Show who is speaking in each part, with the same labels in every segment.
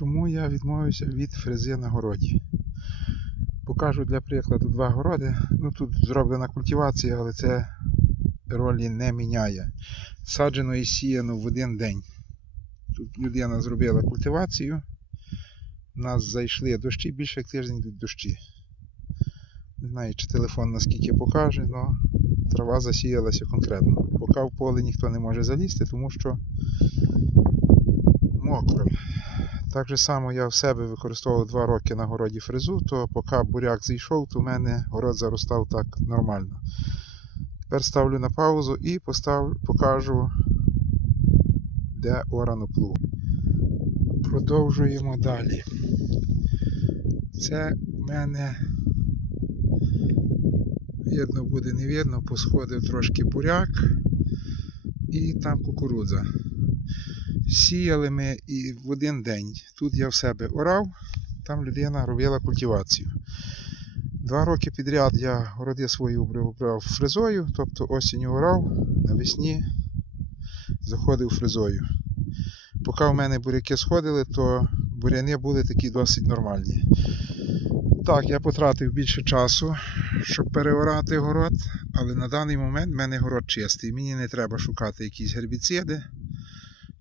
Speaker 1: Чому я відмовився від фрези на городі? Покажу для прикладу два городи. Ну тут зроблена культивація, але це ролі не міняє. Саджено і сіяно в один день. Тут людина зробила культивацію. У нас зайшли дощі, більше як тиждень йдуть дощі. Не знаю, чи телефон наскільки покаже, але трава засіялася конкретно. Поки в поле ніхто не може залізти, тому що мокро. Так же само я в себе використовував два роки на городі фрезу, то поки буряк зійшов, то в мене город заростав так нормально. Тепер ставлю на паузу і постав, покажу, де орано плуг. Продовжуємо далі. Це в мене видно буде, не видно, посходив трошки буряк і там кукурудза. Сіяли ми і в один день. Тут я в себе орав, там людина робила культивацію. Два роки підряд я городи свої обрав фрезою, тобто осінню орав, навесні заходив фрезою. Поки в мене буряки сходили, то буряни були такі досить нормальні. Так, я потратив більше часу, щоб переорати город, але на даний момент в мене город чистий. Мені не треба шукати якісь гербіциди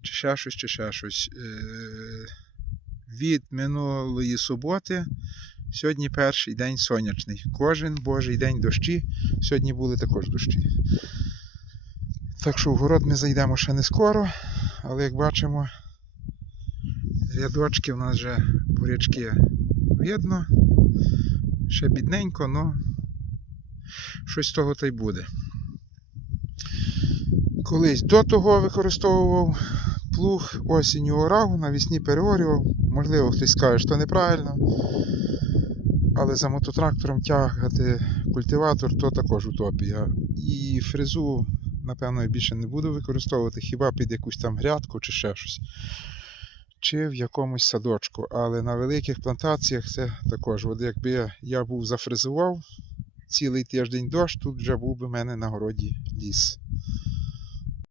Speaker 1: чи ще щось, чи ще щось. Е, Від минулої суботи сьогодні перший день сонячний. Кожен божий день дощі. Сьогодні були також дощі. Так що в город ми зайдемо ще не скоро, але як бачимо, рядочки в нас вже бурячки видно. Ще бідненько, але щось з того та й буде. Колись до того використовував плуг, осінню орав, навесні переорював. Можливо, хтось скаже, що неправильно. Але за мототрактором тягати культиватор то також утопія. І фрезу, напевно, я більше не буду використовувати, хіба під якусь там грядку чи ще щось. Чи в якомусь садочку. Але на великих плантаціях це також. От якби я був зафрезував цілий тиждень дощ, тут вже був би в мене на городі ліс.